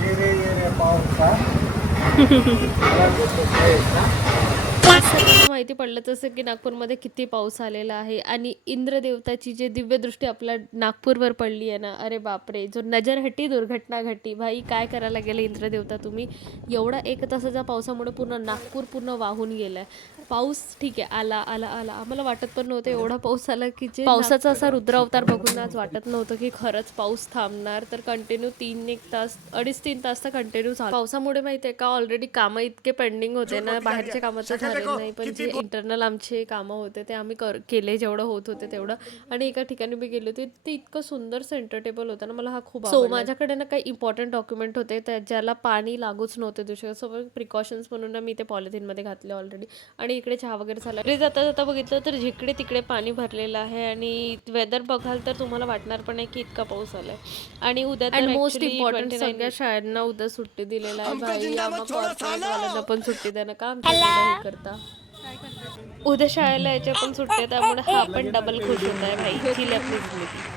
ये रे पावसा सर्वांना माहिती पडलंच असेल की नागपूरमध्ये किती पाऊस आलेला आहे आणि इंद्रदेवताची जे दिव्यदृष्टी आपल्या नागपूरवर पडली आहे ना, अरे बापरे, जो नजर हटी दुर्घटना घटी. भाई काय करायला गेले इंद्रदेवता तुम्ही. एवढा 1 तासाच्या पावसामुळे पूर्ण नागपूर पूर्ण वाहून गेलाय. पाऊस ठीक आहे, आला आला आला, आम्हाला वाटत पण नव्हतं एवढा पाऊस आला की जे पावसाचा असा रुद्रावतार बघून आज वाटत नव्हतं की खरंच पाऊस थांबणार. तर कंटिन्यू 3-1 तास 2.5-3 तास तर कंटिन्यू चालू. पावसामुळे माहितीये का ऑलरेडी कामं इतके पेंडिंग होते ना, बाहेरच्या कामाचं झालेलं नाही, पण जे इंटरनल आमचे कामं होते ते आम्ही केले जेवढं होत होते तेवढं. आणि एका ठिकाणी मी गेले होते, ते इतकं सुंदर सेंटर टेबल होतं ना, मला हा खूप आवडला. माझ्याकडे ना काही इम्पॉर्टंट डॉक्युमेंट होते ज्याला पाणी लागूच नव्हते दुसऱ्या सगळं प्रिकॉशन्स म्हणून ना मी ते पॉलिथिनमध्ये घातले ऑलरेडी. आणि इकडे चहा वगैरे झाला. इकडे जाता जाता बघितलं तर जिकडे तिकडे पाणी भरलेलं आहे आणि वेदर बघाल तर तुम्हाला वाटणार पण आहे की इतका पाऊस आलाय. आणि उद्या तर मोस्ट इम्पॉर्टंट सगळ्या शाळांना उद्या सुट्टी दिलेला आहे. भाई आम्हा कॉर्पोरेटवाल्यांना पण सुट्टी देणं का आमच्या हे करता. उद्या शाळेला याच्या पण सुट्ट्या, त्यामुळे हा पण डबल खुश होत आहे भाई. ही आपली जिंदगी.